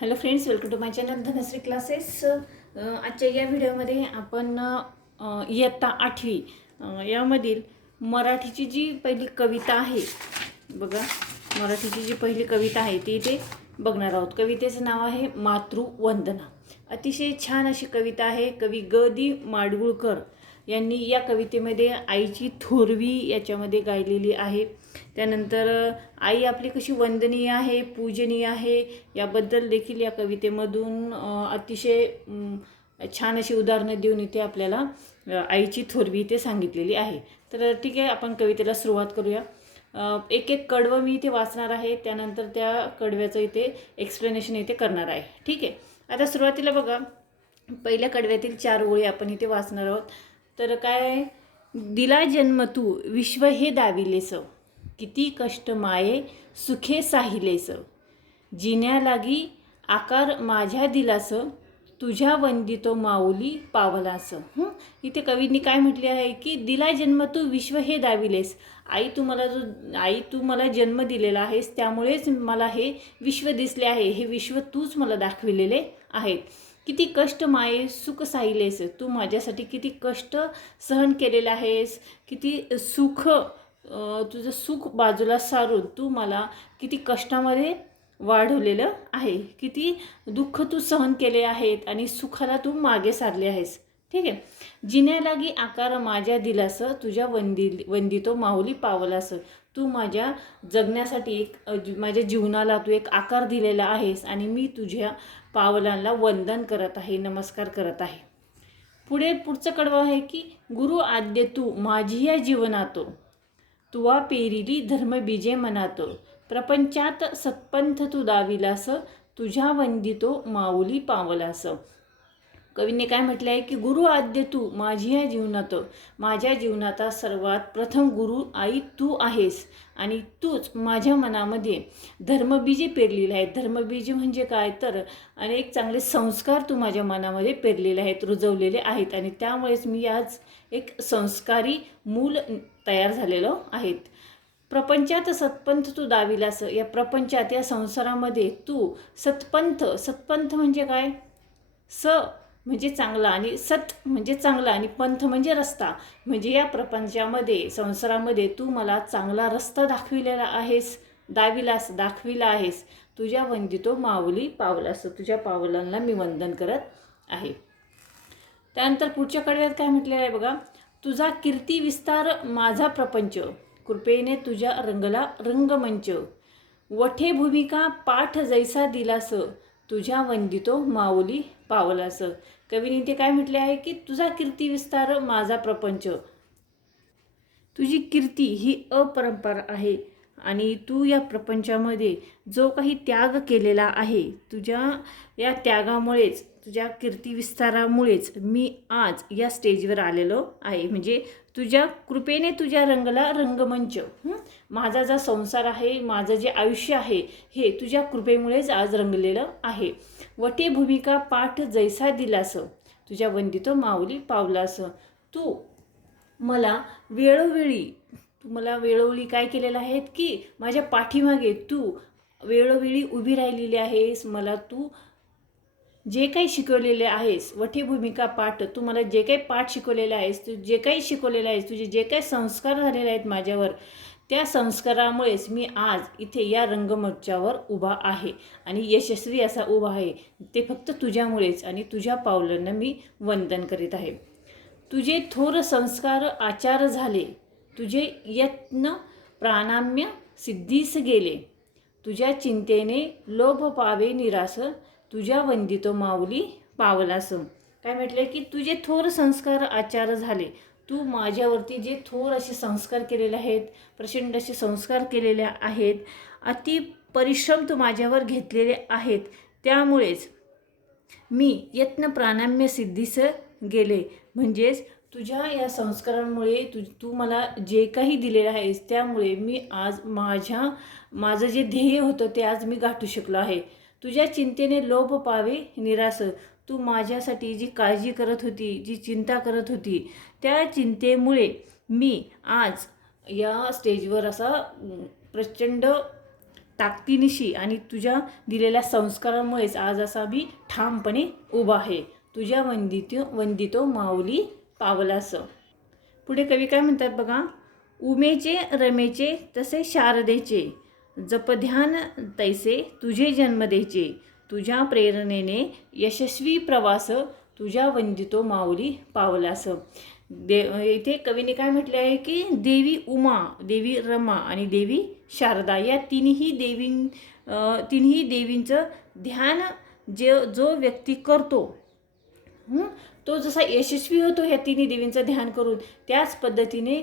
Hello friends, welcome to my channel Dhanashree classes. आजच्या या व्हिडिओमध्ये आपण इयत्ता 8वी यामधील मराठीची जी पहिली कविता आहे बघा, मराठीची जी पहिली कविता आहे ती इथे बघणार आहोत. कवितेचं नाव आहे मातृवंदना. अतिशय छान अशी कविता आहे. कवी ग दि माडगुळकर यांनी या कवितेमध्ये आईची थोरवी याच्यामध्ये गायलेली आहे. त्यानंतर आई आपली कशी वंदनीय आहे, पूजनीय आहे याबद्दल देखील या कवितेमधून अतिशय छान अशी उदाहरणं देऊन इथे आपल्याला आईची थोरवी इथे सांगितलेली आहे. तर ठीक आहे, आपण कवितेला सुरुवात करूया. एक एक कडवं मी इथे वाचणार आहे, त्यानंतर त्या कडव्याचं इथे एक्सप्लेनेशन इथे करणार आहे. ठीक आहे, आता सुरुवातीला बघा, पहिल्या कडव्यातील 4 ओळी आपण इथे वाचणार आहोत. तर काय, दिला जन्म तू विश्व हे दाविलेस, किती कष्ट माये सुखे साहिलेस, जिन्या लागी आकार माझ्या दिलास, तुझ्या वंदितो माऊली पावलास. इथे कवींनी काय म्हटले आहे की दिला जन्म तू विश्व हे दाविलेस. आई तू मला जन्म दिलेला आहेस, त्यामुळेच मला हे विश्व दिसले आहे. हे विश्व तूच मला दाखविलेले आहेत. किती कष्ट माये सुख साहिलेस, तू माझ्यासाठी किती कष्ट सहन केलेले आहेस. किती सुख, तुझं सुख बाजूला सारून तू मला किती कष्टामध्ये वाढवलेलं आहे. किती दुःख तू सहन केले आहेत आणि सुखाला तू मागे सारले आहेस. ठीक आहे, जिन्यालागी आकार माझ्या दिलास, तुझ्या वंदितो माऊली पावलास. तू माझ्या जगण्यासाठी माझ्या जीवनाला तू एक आकार दिलेला आहेस आणि मी तुझ्या पावलांना वंदन करत आहे, नमस्कार करत आहे. पुढचं कडवं आहे की गुरु आद्य तू माझी या जीवनात, तुवा पेरिली धर्मबीजे मनात, प्रपंचात सत्पंथ तू दाविलास, तुझ्या वंदितो माऊली पावलास. कवीने काय म्हटलं आहे की गुरु आद्य तू माझी या जीवनात, माझ्या जीवनाचा सर्वात प्रथम गुरु आई तू आहेस आणि तूच माझ्या मनामध्ये धर्मबीजे पेरलेले आहेत. धर्मबीज म्हणजे काय, तर अनेक चांगले संस्कार तू माझ्या मनामध्ये पेरलेले आहेत, रुजवलेले आहेत आणि त्यामुळेच मी आज एक संस्कारी मूल तयार झालेलो आहेत. प्रपंचात सत्पंथ तू दाविलास, या प्रपंचात या संसारामध्ये तू सत्पंथ म्हणजे काय, स म्हणजे चांगला आणि सत म्हणजे चांगला आणि पंथ म्हणजे रस्ता. म्हणजे या प्रपंचामध्ये संसारामध्ये तू मला चांगला रस्ता दाखविलेला आहेस, दाखविला आहेस. तुझ्या वंदितो माऊली पावलास, तुझ्या पावलांना मी वंदन करत आहे. त्यानंतर पुढच्या कडव्यात काय म्हटलेलं आहे बघा, तुझा कीर्ती विस्तार माझा प्रपंच, कृपेने तुझ्या रंगला रंगमंच, वठे भूमिका पाठ जैसा दिलास, तुझ्या वंदितो माऊली पावलास. कवीने ते काय म्हटले आहे की तुझा कीर्ती विस्तार माझा प्रपंच. तुझी कीर्ती ही अपरंपार आहे आणि तू या प्रपंचामध्ये जो काही त्याग केलेला आहे, तुझ्या या त्यागामुळेच, तुझ्या कीर्ती विस्तारामुळेच मी आज या स्टेजवर आलेलो आहे. म्हणजे तुझ्या कृपेने तुझ्या रंगला रंगमंच. माझा जो संसार आहे, माझं जे आयुष्य आहे, हे तुझ्या कृपेमुळेच आज रंगलेलं आहे. वटे भूमिका पाठ जैसा दिलास, तुझ्या वंदितो माऊली पावलास. तू मला वेळोवेळी काय केलेलं आहे की माझ्या पाठीमागे तू वेळोवेळी उभी राहिलेली आहेस. मला तू जे काही शिकवलेले आहेस, वठी भूमिका पाठ, तू मला जे काही पाठ शिकवलेले आहेस, तू जे काही शिकवलेलं आहेस, तुझे जे काही संस्कार झालेले आहेत माझ्यावर, त्या संस्कारामुळेच मी आज इथे या रंगमंचावर उभा आहे आणि यशस्वी असा उभा आहे. ते फक्त तुझ्यामुळेच आणि तुझ्या पावलांना मी वंदन करीत आहे. तुझे थोर संस्कार आचार झाले, तुझे यत्न प्राणाम्य सिद्धीस गेले, तुझ्या चिंतेने लोभ पावे निरास, तुझ्या वंदितो माऊली पावलास. काय म्हटले की तुझे थोर संस्कार आचार झाले, तू माझ्यावरती जे थोर असे संस्कार केलेले आहेत, प्रचंड असे संस्कार केलेले आहेत, अति परिश्रम तू माझ्यावर घेतलेले आहेत, त्यामुळेच मी यत्न प्राणाम्य सिद्धीस गेले. म्हणजेच तुझ्या या संस्कारांमुळे तू मला जे काही दिलेलं आहेस, त्यामुळे मी आज माझं जे ध्येय होतं ते आज मी गाठू शकलो आहे. तुझ्या चिंतेने लोभ पावे निरास, तू माझ्यासाठी जी काळजी करत होती, जी चिंता करत होती, त्या चिंतेमुळे मी आज या स्टेजवर असा प्रचंड ताकदीनिशी आणि तुझ्या दिलेल्या संस्कारामुळेच आज असा मी ठामपणे उभा आहे. तुझ्या वंदितो माऊली पावलास. पुढे कवी काय म्हणतात बघा. उमेचे रमेचे तसे शारदेचे, जपध्यान तैसे तुझे जन्म द्यायचे. तुझ्या प्रेरणेने यशस्वी प्रवास, तुझ्या वंदितो माऊली पावलास. इथे कवीने काय म्हटले आहे की देवी उमा, देवी रमा आणि देवी शारदा या तिन्ही देवींचं ध्यान जो व्यक्ती करतो तो जसा यशस्वी होतो ह्या तिन्ही देवींचं ध्यान करून, त्याच पद्धतीने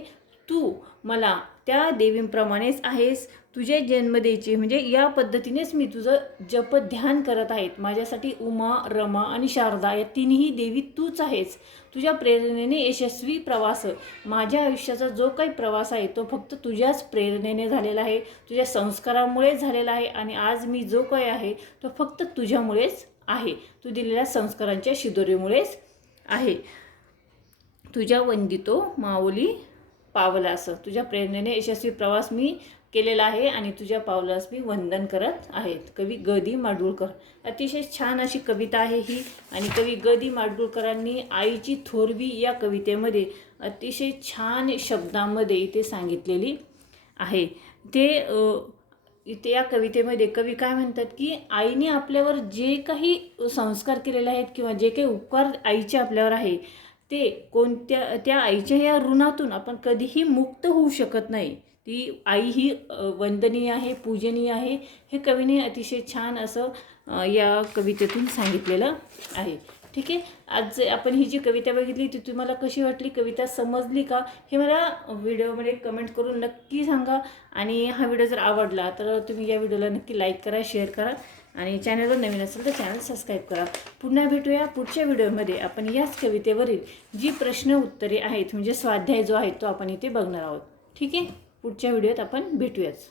तू मला त्या देवींप्रमाणेच आहेस. तुझे जन्म द्यायचे म्हणजे या पद्धतीनेच मी तुझं जप ध्यान करत आहेत. माझ्यासाठी उमा, रमा आणि शारदा या तिन्ही देवी तूच आहेस. तुझ्या प्रेरणेने यशस्वी प्रवास, माझ्या आयुष्याचा जो काही प्रवास आहे तो फक्त तुझ्याच प्रेरणेने झालेला आहे, तुझ्या संस्कारामुळेच झालेला आहे. आणि आज मी जो काही आहे तो फक्त तुझ्यामुळेच आहे, तू दिलेल्या संस्कारांच्या शिदोरीमुळेच आहे. तुझ्या वंदितो माऊली पावलास. तुझ्या प्रेरणेने यशस्वी प्रवास मी केलेला आहे आणि तुझ्या पावलास मी वंदन करत आहेत. कवी ग दी माडगुळकर. अतिशय छान अशी कविता आहे ही. आणि कवी ग दी माडगुळकरांनी आईची थोरवी या कवितेमध्ये अतिशय छान शब्दांमध्ये इथे सांगितलेली आहे. इथे या कवितेमध्ये कवी काय म्हणतात की आईने आपल्यावर जे काही संस्कार केलेले आहेत किंवा जे काही उपकार आईचे आपल्यावर आहे ते त्या आईच्या या ऋणातून आपण कधीही मुक्त होऊ शकत नाही. ती आई ही वंदनीय आहे, पूजनीय आहे. हे कवीने अतिशय छान असं या कवितेतून सांगितलेलं आहे. ठीक आहे. आज आपण ही जी कविता बघितली ती तुम्हाला कशी वाटली, कविता समजली का, हे मला व्हिडिओमध्ये कमेंट करून नक्की सांगा. आणि हा व्हिडिओ जर आवडला तर तुम्ही या व्हिडिओला नक्की लाईक करा, शेअर करा आणि चॅनलवर नवीन असेल तर चॅनल सबस्क्राईब करा. पुन्हा भेटूया पुढच्या व्हिडिओमध्ये. आपण याच कवितेवरील जी प्रश्न उत्तरे आहेत म्हणजे स्वाध्याय जो आहे तो आपण इथे बघणार आहोत. ठीक आहे. पुढच्या व्हिडिओत आपण भेटूयाच.